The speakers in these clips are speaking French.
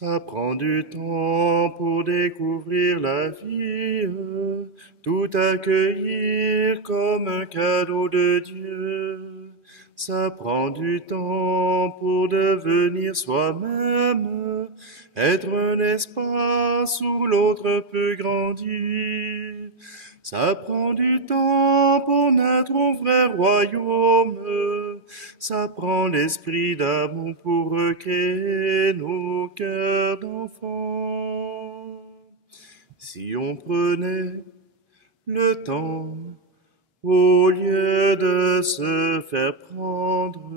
Ça prend du temps pour découvrir la vie, tout accueillir comme un cadeau de Dieu. Ça prend du temps pour devenir soi-même, être un espace où l'autre peut grandir. Ça prend du temps pour naître au vrai royaume. Ça prend l'esprit d'amour pour recréer nos cœurs d'enfants. Si on prenait le temps, au lieu de se faire prendre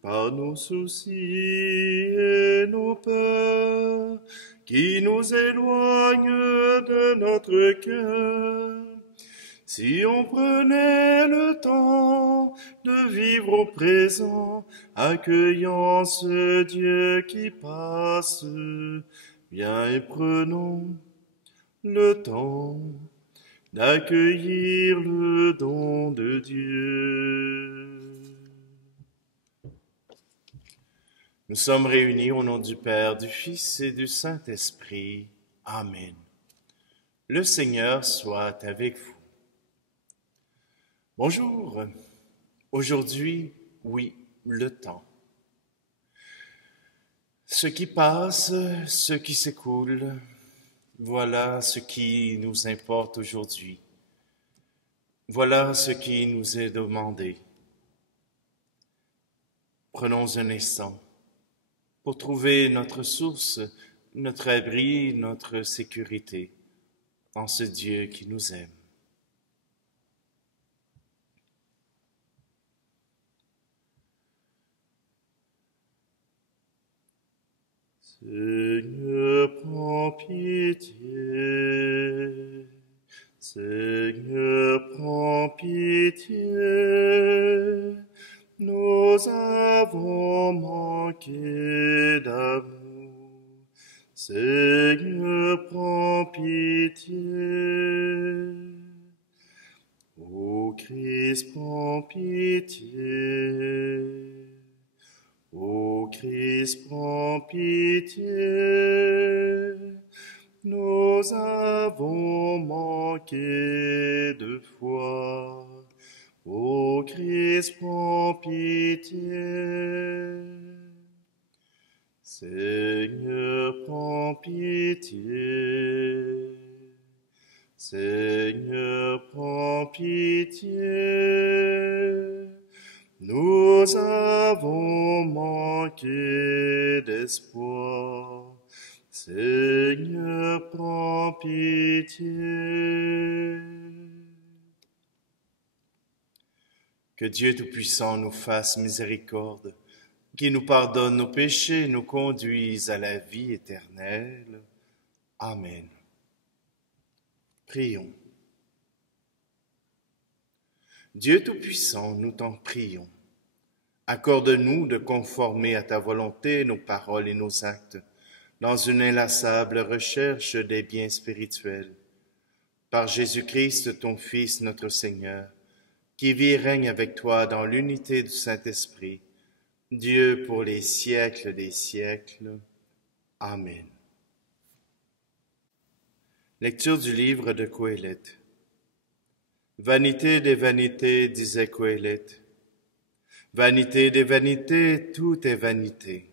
par nos soucis et nos peurs, qui nous éloignent de notre cœur, si on prenait le temps de vivre au présent, accueillant ce Dieu qui passe, viens et prenons le temps d'accueillir le don de Dieu. Nous sommes réunis au nom du Père, du Fils et du Saint-Esprit. Amen. Le Seigneur soit avec vous. Bonjour. Aujourd'hui, oui, le temps. Ce qui passe, ce qui s'écoule, voilà ce qui nous importe aujourd'hui. Voilà ce qui nous est demandé. Prenons un instant pour trouver notre source, notre abri, notre sécurité en ce Dieu qui nous aime. Seigneur, prends pitié. Seigneur, prends pitié. Nous avons manqué d'amour. Seigneur, prends pitié. Ô Christ, prends pitié. Ô Christ, prends pitié, nous avons manqué de foi. Ô Christ, prends pitié. Seigneur, prends pitié. Seigneur, prends pitié. Nous avons manqué d'espoir. Seigneur, prends pitié. Que Dieu Tout-Puissant nous fasse miséricorde, qui nous pardonne nos péchés et nous conduise à la vie éternelle. Amen. Prions. Dieu Tout-Puissant, nous t'en prions. Accorde-nous de conformer à ta volonté nos paroles et nos actes, dans une inlassable recherche des biens spirituels. Par Jésus-Christ, ton Fils, notre Seigneur, qui vit et règne avec toi dans l'unité du Saint-Esprit, Dieu pour les siècles des siècles. Amen. Lecture du livre de Coëlette. Vanité des vanités, disait Coëlette. Vanité des vanités, tout est vanité.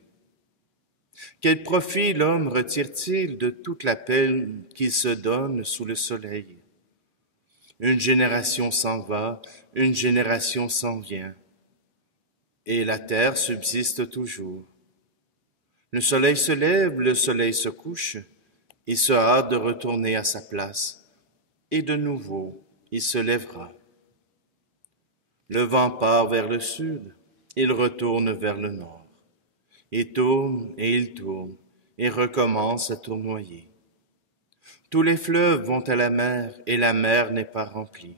Quel profit l'homme retire-t-il de toute la peine qu'il se donne sous le soleil? Une génération s'en va, une génération s'en vient, et la terre subsiste toujours. Le soleil se lève, le soleil se couche, il se hâte de retourner à sa place, et de nouveau il se lèvera. Le vent part vers le sud, il retourne vers le nord. Il tourne et recommence à tournoyer. Tous les fleuves vont à la mer, et la mer n'est pas remplie.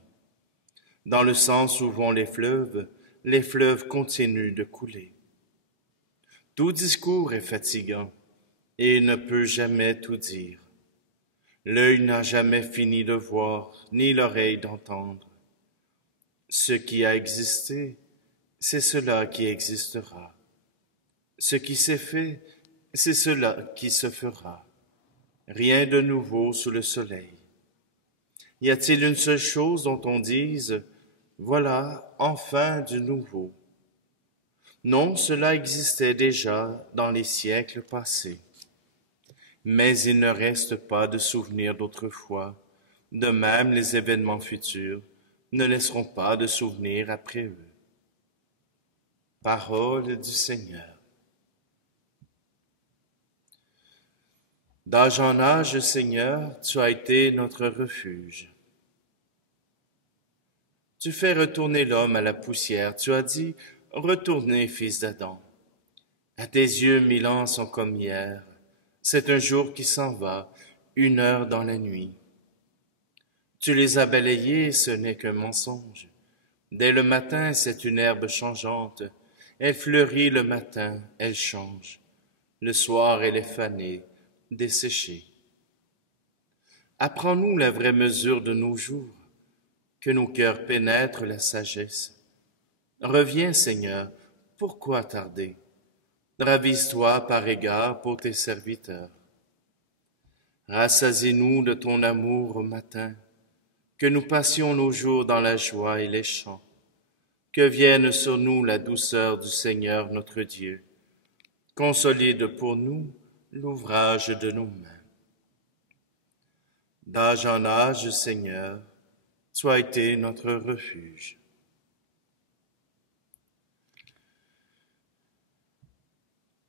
Dans le sens où vont les fleuves continuent de couler. Tout discours est fatigant, et il ne peut jamais tout dire. L'œil n'a jamais fini de voir, ni l'oreille d'entendre. Ce qui a existé, c'est cela qui existera. Ce qui s'est fait, c'est cela qui se fera. Rien de nouveau sous le soleil. Y a-t-il une seule chose dont on dise, voilà, enfin du nouveau? Non, cela existait déjà dans les siècles passés. Mais il ne reste pas de souvenirs d'autrefois. De même, les événements futurs ne laisseront pas de souvenirs après eux. Parole du Seigneur. D'âge en âge, Seigneur, tu as été notre refuge. Tu fais retourner l'homme à la poussière. Tu as dit, retournez, fils d'Adam. À tes yeux, 1000 ans sont comme hier. C'est un jour qui s'en va, 1 heure dans la nuit. Tu les as balayés, ce n'est qu'un mensonge. Dès le matin, c'est une herbe changeante. Elle fleurit le matin, elle change. Le soir, elle est fanée, desséchée. Apprends-nous la vraie mesure de nos jours, que nos cœurs pénètrent la sagesse. Reviens, Seigneur, pourquoi tarder? Ravise-toi par égard pour tes serviteurs. Rassasie-nous de ton amour au matin, que nous passions nos jours dans la joie et les chants. Que vienne sur nous la douceur du Seigneur notre Dieu. Consolide pour nous l'ouvrage de nos mains. D'âge en âge, Seigneur, tu as été notre refuge.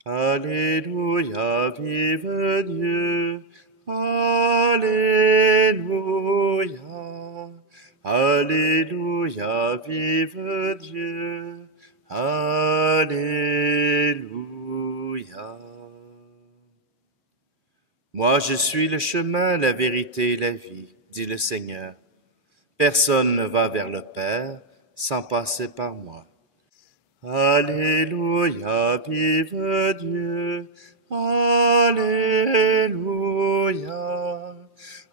Alléluia, vive Dieu, Alléluia, Alléluia, vive Dieu, Alléluia. Moi, je suis le chemin, la vérité et la vie, dit le Seigneur. Personne ne va vers le Père sans passer par moi. Alléluia, vive Dieu, Alléluia,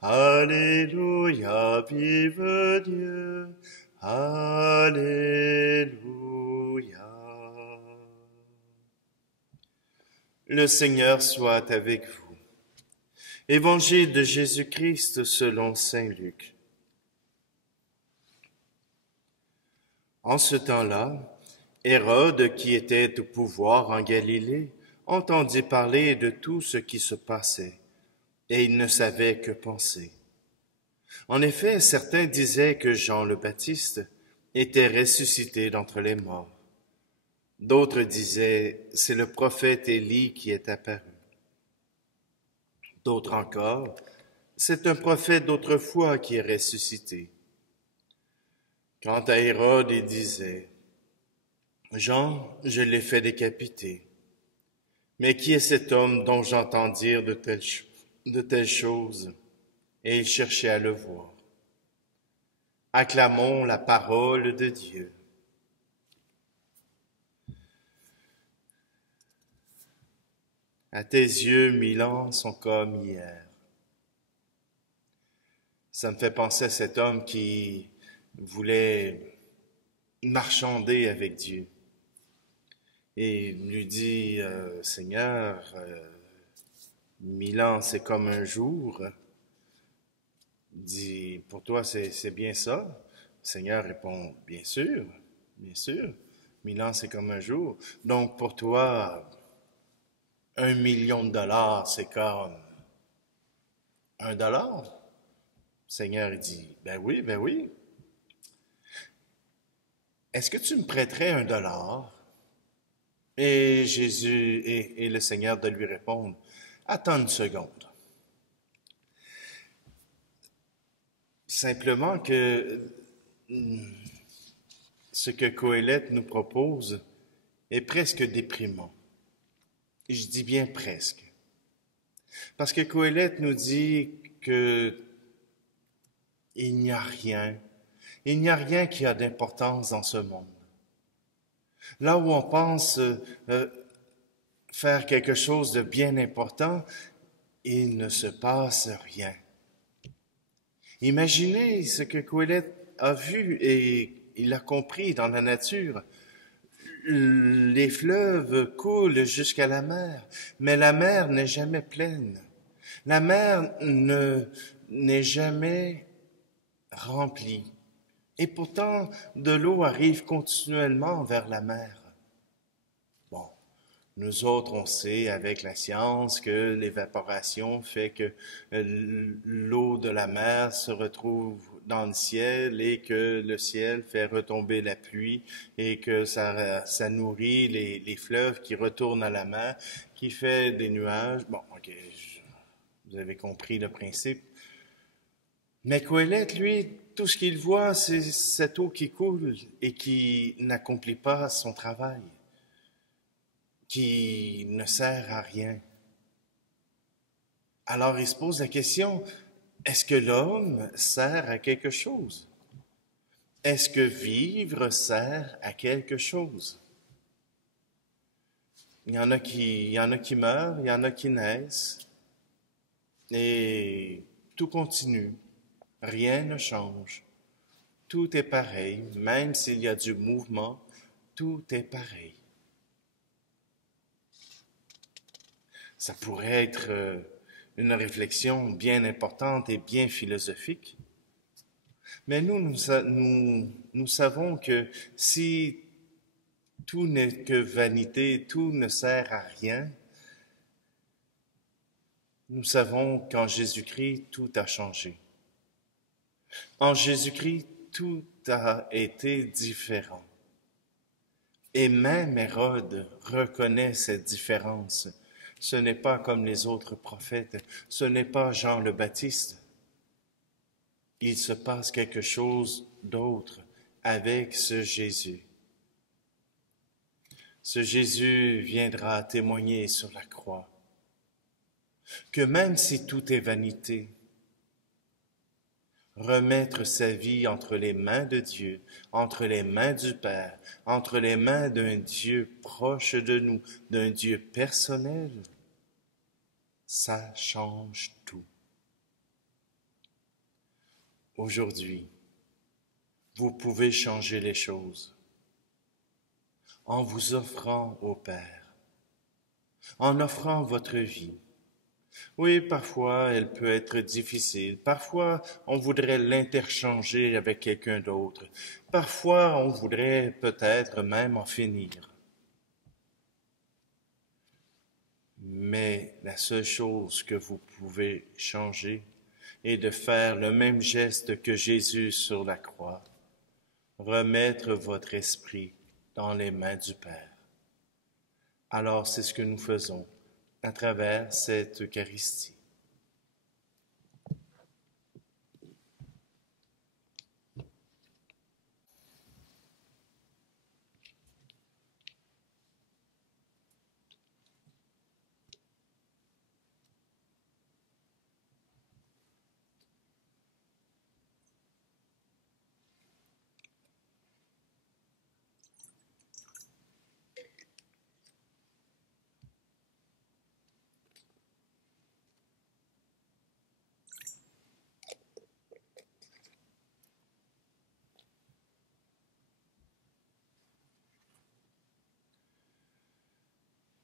Alléluia, vive Dieu, Alléluia. Le Seigneur soit avec vous. Évangile de Jésus-Christ selon saint Luc. En ce temps-là, Hérode, qui était au pouvoir en Galilée, entendit parler de tout ce qui se passait, et il ne savait que penser. En effet, certains disaient que Jean le Baptiste était ressuscité d'entre les morts. D'autres disaient, c'est le prophète Élie qui est apparu. D'autres encore, c'est un prophète d'autrefois qui est ressuscité. Quant à Hérode, il disait, Jean, je l'ai fait décapiter. Mais qui est cet homme dont j'entends dire de telles choses? Et il cherchait à le voir. Acclamons la parole de Dieu. À tes yeux, 1000 ans sont comme hier. Ça me fait penser à cet homme qui voulait marchander avec Dieu. Et il lui dit, Seigneur, 1000 ans, c'est comme un jour. Il dit, pour toi, c'est bien ça? Le Seigneur répond, bien sûr, 1000 ans, c'est comme un jour. Donc, pour toi, 1 million de dollars, c'est comme $1. Le Seigneur, il dit, ben oui. Est-ce que tu me prêterais $1? Et Jésus et le Seigneur de lui répondre, attends une seconde. Simplement que ce que Coëlette nous propose est presque déprimant. Je dis bien presque. Parce que Coëlette nous dit que il n'y a rien qui a d'importance dans ce monde. Là où on pense faire quelque chose de bien important, il ne se passe rien. Imaginez ce que Coëlette a vu et il a compris dans la nature. Les fleuves coulent jusqu'à la mer, mais la mer n'est jamais pleine. La mer n'est jamais remplie. Et pourtant, de l'eau arrive continuellement vers la mer. Bon, nous autres, on sait avec la science que l'évaporation fait que l'eau de la mer se retrouve dans le ciel et que le ciel fait retomber la pluie et que ça nourrit les fleuves qui retournent à la mer, qui fait des nuages. Bon, ok, vous avez compris le principe. Mais Coëlette, lui, tout ce qu'il voit, c'est cette eau qui coule et qui n'accomplit pas son travail, qui ne sert à rien. Alors il se pose la question, est-ce que l'homme sert à quelque chose? Est-ce que vivre sert à quelque chose? Il y en a qui meurent, il y en a qui naissent, et tout continue. Rien ne change. Tout est pareil, même s'il y a du mouvement, tout est pareil. Ça pourrait être une réflexion bien importante et bien philosophique. Mais nous savons que si tout n'est que vanité, tout ne sert à rien, nous savons qu'en Jésus-Christ, tout a changé. En Jésus-Christ, tout a été différent. Et même Hérode reconnaît cette différence. Ce n'est pas comme les autres prophètes, ce n'est pas Jean le Baptiste. Il se passe quelque chose d'autre avec ce Jésus. Ce Jésus viendra témoigner sur la croix que même si tout est vanité, remettre sa vie entre les mains de Dieu, entre les mains du Père, entre les mains d'un Dieu proche de nous, d'un Dieu personnel, ça change tout. Aujourd'hui, vous pouvez changer les choses en vous offrant au Père, en offrant votre vie. Oui, parfois elle peut être difficile, parfois on voudrait l'interchanger avec quelqu'un d'autre, parfois on voudrait peut-être même en finir. Mais la seule chose que vous pouvez changer est de faire le même geste que Jésus sur la croix, remettre votre esprit dans les mains du Père. Alors c'est ce que nous faisons à travers cette Eucharistie.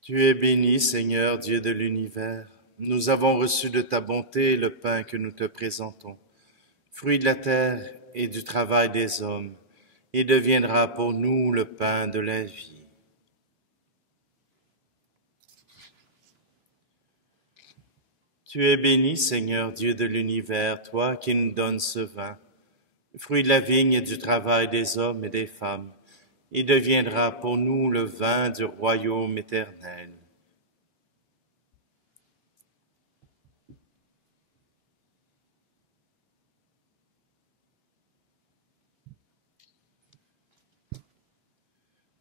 Tu es béni, Seigneur, Dieu de l'univers. Nous avons reçu de ta bonté le pain que nous te présentons, fruit de la terre et du travail des hommes, et deviendra pour nous le pain de la vie. Tu es béni, Seigneur, Dieu de l'univers, toi qui nous donnes ce vin, fruit de la vigne et du travail des hommes et des femmes, et deviendra pour nous le vin du royaume éternel.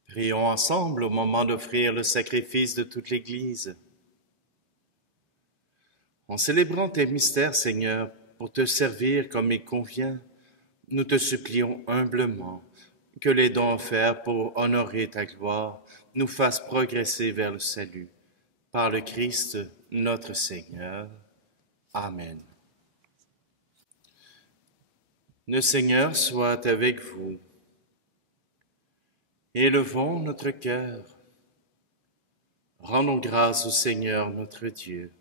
Prions ensemble au moment d'offrir le sacrifice de toute l'Église. En célébrant tes mystères, Seigneur, pour te servir comme il convient, nous te supplions humblement que les dons offerts pour honorer ta gloire nous fassent progresser vers le salut. Par le Christ, notre Seigneur. Amen. Le Seigneur soit avec vous Élevons notre cœur. Rendons grâce au Seigneur notre Dieu.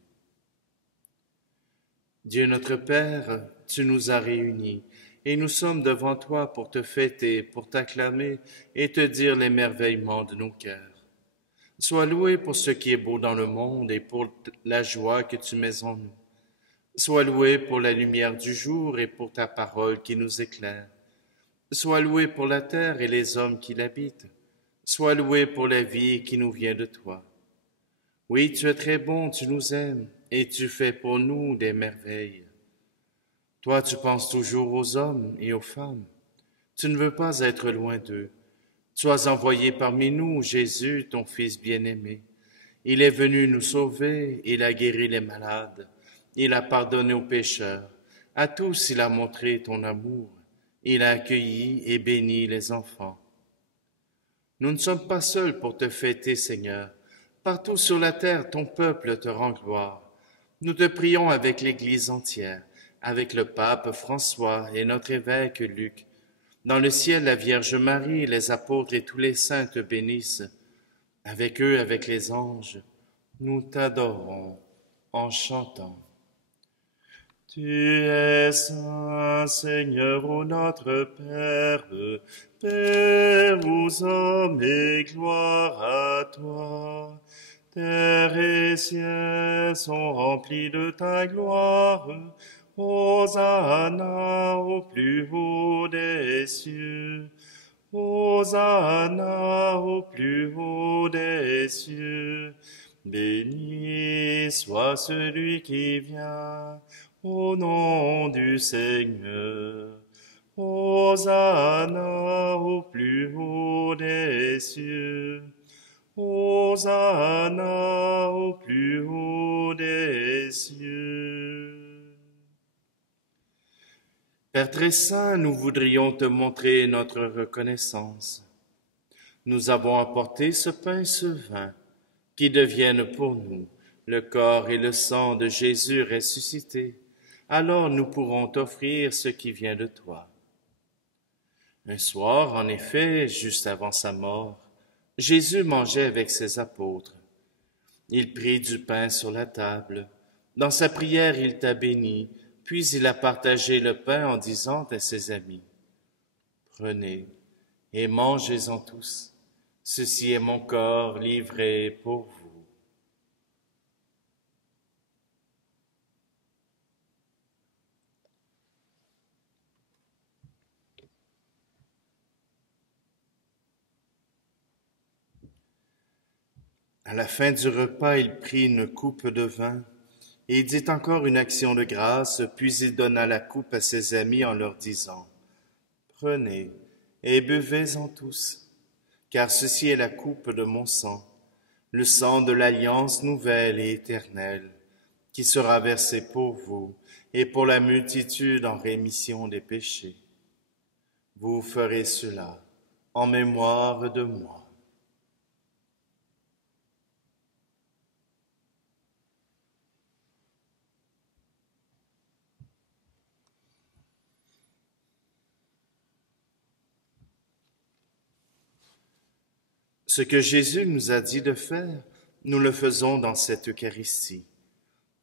Dieu notre Père, tu nous as réunis, et nous sommes devant toi pour te fêter, pour t'acclamer et te dire l'émerveillement de nos cœurs. Sois loué pour ce qui est beau dans le monde et pour la joie que tu mets en nous. Sois loué pour la lumière du jour et pour ta parole qui nous éclaire. Sois loué pour la terre et les hommes qui l'habitent. Sois loué pour la vie qui nous vient de toi. Oui, tu es très bon, tu nous aimes, et tu fais pour nous des merveilles. Toi, tu penses toujours aux hommes et aux femmes. Tu ne veux pas être loin d'eux. Tu as envoyé parmi nous Jésus, ton Fils bien-aimé. Il est venu nous sauver, il a guéri les malades, il a pardonné aux pécheurs. À tous, il a montré ton amour. Il a accueilli et béni les enfants. Nous ne sommes pas seuls pour te fêter, Seigneur. Partout sur la terre, ton peuple te rend gloire. Nous te prions avec l'Église entière, avec le pape François et notre évêque Luc. Dans le ciel, la Vierge Marie, les apôtres et tous les saints te bénissent. Avec eux, avec les anges, nous t'adorons en chantant. Tu es saint, Seigneur, ô notre Père, Père aux hommes et gloire à toi. Terre et ciel sont remplis de ta gloire. Hosanna au plus haut des cieux. Hosanna au plus haut des cieux. Béni soit celui qui vient au nom du Seigneur. Hosanna au plus haut des cieux. Hosanna au plus haut des cieux. Père très saint, nous voudrions te montrer notre reconnaissance. Nous avons apporté ce pain et ce vin qui deviennent pour nous le corps et le sang de Jésus ressuscité. Alors nous pourrons t'offrir ce qui vient de toi. Un soir, en effet, juste avant sa mort, Jésus mangeait avec ses apôtres. Il prit du pain sur la table. Dans sa prière, il t'a béni, puis il a partagé le pain en disant à ses amis, « Prenez et mangez-en tous. Ceci est mon corps livré pour vous. » À la fin du repas, il prit une coupe de vin et il dit encore une action de grâce, puis il donna la coupe à ses amis en leur disant, « Prenez et buvez-en tous, car ceci est la coupe de mon sang, le sang de l'alliance nouvelle et éternelle, qui sera versé pour vous et pour la multitude en rémission des péchés. Vous ferez cela en mémoire de moi. » Ce que Jésus nous a dit de faire, nous le faisons dans cette Eucharistie.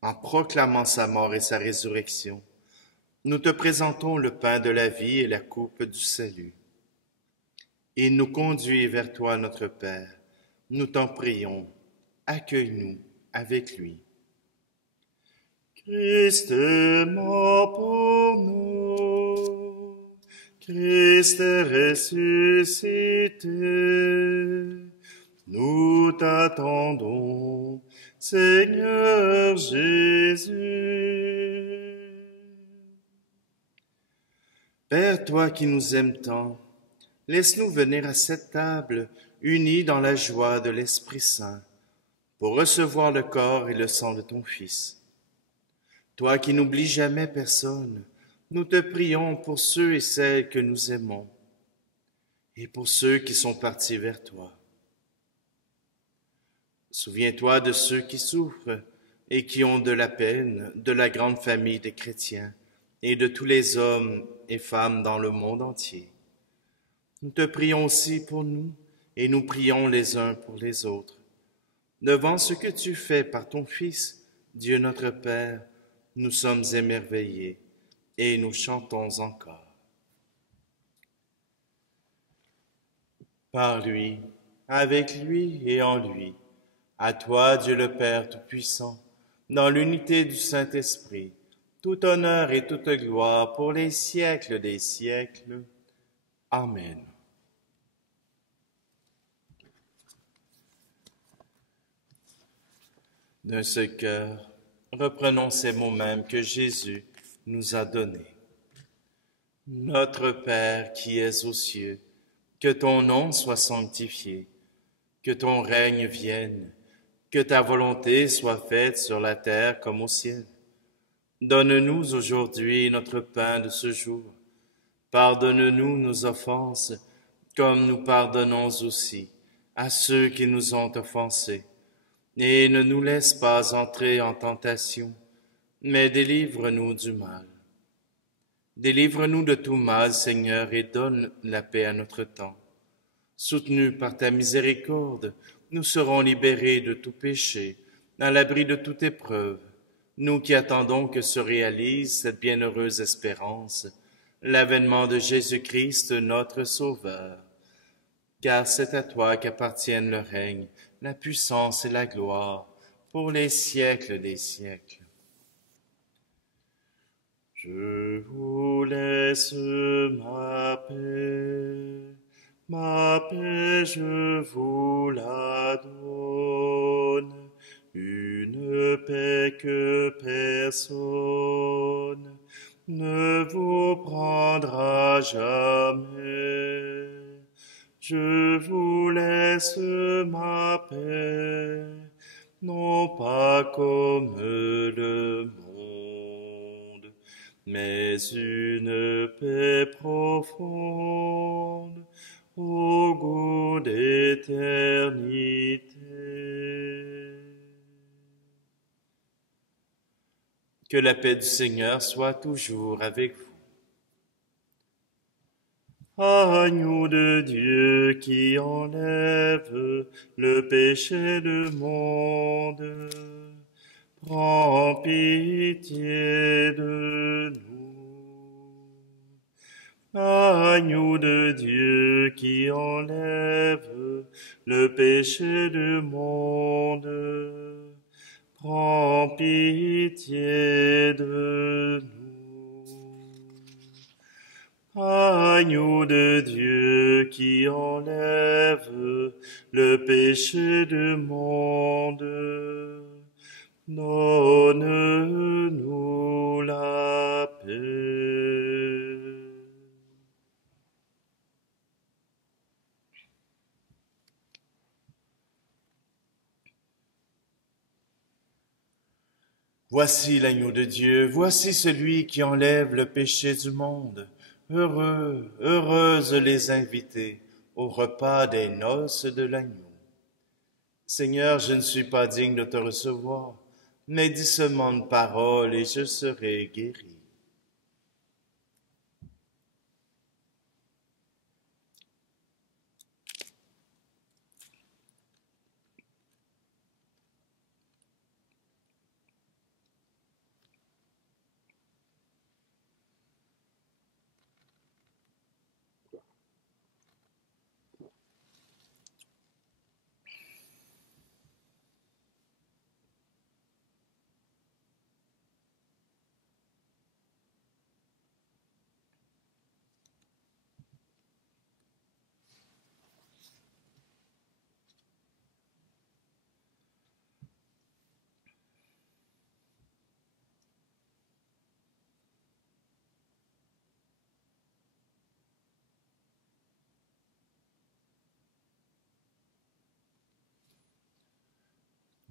En proclamant sa mort et sa résurrection, nous te présentons le pain de la vie et la coupe du salut. Il nous conduit vers toi, notre Père. Nous t'en prions, accueille-nous avec lui. Christ est mort pour nous, Christ est ressuscité. Nous t'attendons, Seigneur Jésus. Père, toi qui nous aimes tant, laisse-nous venir à cette table, unis dans la joie de l'Esprit Saint, pour recevoir le corps et le sang de ton Fils. Toi qui n'oublies jamais personne, nous te prions pour ceux et celles que nous aimons, et pour ceux qui sont partis vers toi. Souviens-toi de ceux qui souffrent et qui ont de la peine, de la grande famille des chrétiens et de tous les hommes et femmes dans le monde entier. Nous te prions aussi pour nous et nous prions les uns pour les autres. Devant ce que tu fais par ton Fils, Dieu notre Père, nous sommes émerveillés et nous chantons encore. Par lui, avec lui et en lui, à toi, Dieu le Père Tout-Puissant, dans l'unité du Saint-Esprit, tout honneur et toute gloire pour les siècles des siècles. Amen. D'un seul cœur, reprenons ces mots mêmes que Jésus nous a donnés. Notre Père qui es aux cieux, que ton nom soit sanctifié, que ton règne vienne, que ta volonté soit faite sur la terre comme au ciel. Donne-nous aujourd'hui notre pain de ce jour. Pardonne-nous nos offenses, comme nous pardonnons aussi à ceux qui nous ont offensés. Et ne nous laisse pas entrer en tentation, mais délivre-nous du mal. Délivre-nous de tout mal, Seigneur, et donne la paix à notre temps. Soutenus par ta miséricorde, nous serons libérés de tout péché, à l'abri de toute épreuve, nous qui attendons que se réalise cette bienheureuse espérance, l'avènement de Jésus-Christ, notre Sauveur. Car c'est à toi qu'appartiennent le règne, la puissance et la gloire, pour les siècles des siècles. Je vous laisse ma paix je vous la donne, une paix que personne ne vous prendra jamais. Je vous laisse ma paix, non pas comme le monde, mais une paix profonde, au goût d'éternité. Que la paix du Seigneur soit toujours avec vous. Agneau de Dieu qui enlève le péché du monde, prends pitié de nous. Agneau de Dieu qui enlève le péché du monde, prends pitié de nous. Agneau de Dieu qui enlève le péché du monde, donne-nous la paix. Voici l'agneau de Dieu, voici celui qui enlève le péché du monde. Heureux, heureuses les invités au repas des noces de l'agneau. Seigneur, je ne suis pas digne de te recevoir, mais dis seulement une parole et je serai guéri.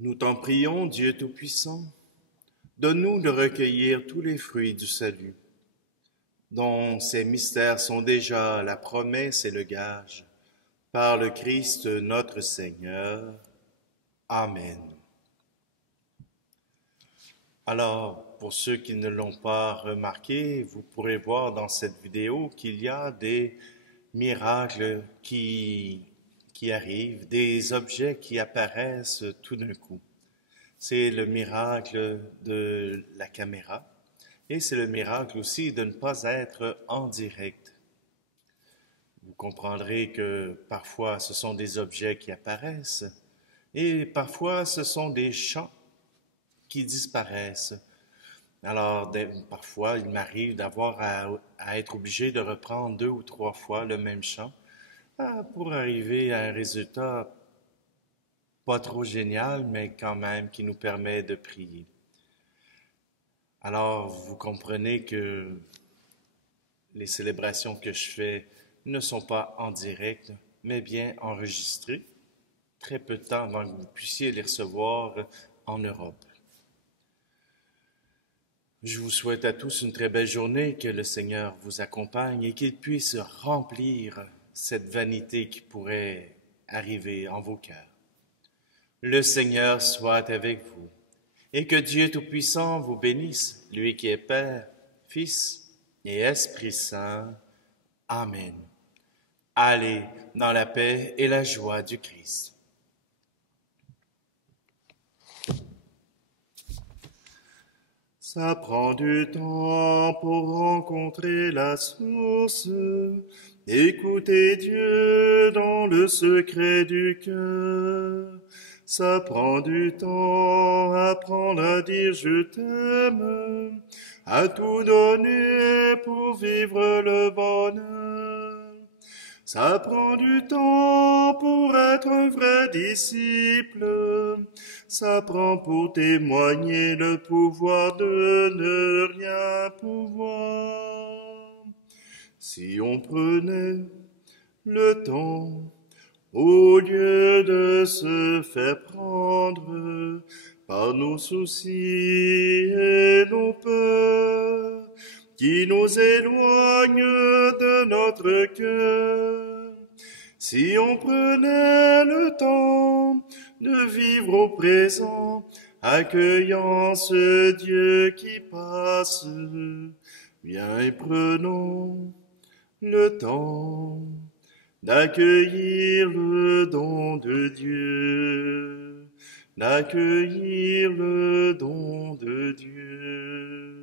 Nous t'en prions, Dieu Tout-Puissant, donne-nous de recueillir tous les fruits du salut, dont ces mystères sont déjà la promesse et le gage, par le Christ notre Seigneur. Amen. Alors, pour ceux qui ne l'ont pas remarqué, vous pourrez voir dans cette vidéo qu'il y a des miracles qui qui arrivent, des objets qui apparaissent tout d'un coup. C'est le miracle de la caméra et c'est le miracle aussi de ne pas être en direct. Vous comprendrez que parfois ce sont des objets qui apparaissent et parfois ce sont des chants qui disparaissent. Alors, parfois, il m'arrive d'avoir à être obligé de reprendre 2 ou 3 fois le même chant pour arriver à un résultat pas trop génial, mais quand même qui nous permet de prier. Alors, vous comprenez que les célébrations que je fais ne sont pas en direct, mais bien enregistrées, très peu de temps avant que vous puissiez les recevoir en Europe. Je vous souhaite à tous une très belle journée, que le Seigneur vous accompagne et qu'il puisse remplir cette vanité qui pourrait arriver en vos cœurs. Le Seigneur soit avec vous et que Dieu Tout-Puissant vous bénisse, lui qui est Père, Fils et Esprit Saint. Amen. Allez dans la paix et la joie du Christ. Ça prend du temps pour rencontrer la source, écouter Dieu dans le secret du cœur. Ça prend du temps à apprendre à dire je t'aime, à tout donner pour vivre le bonheur. Ça prend du temps pour être un vrai disciple. Ça prend pour témoigner le pouvoir de ne rien pouvoir. Si on prenait le temps, au lieu de se faire prendre par nos soucis et nos peurs, qui nous éloignent de notre cœur, si on prenait le temps de vivre au présent, accueillant ce Dieu qui passe, viens et prenons le temps d'accueillir le don de Dieu, d'accueillir le don de Dieu.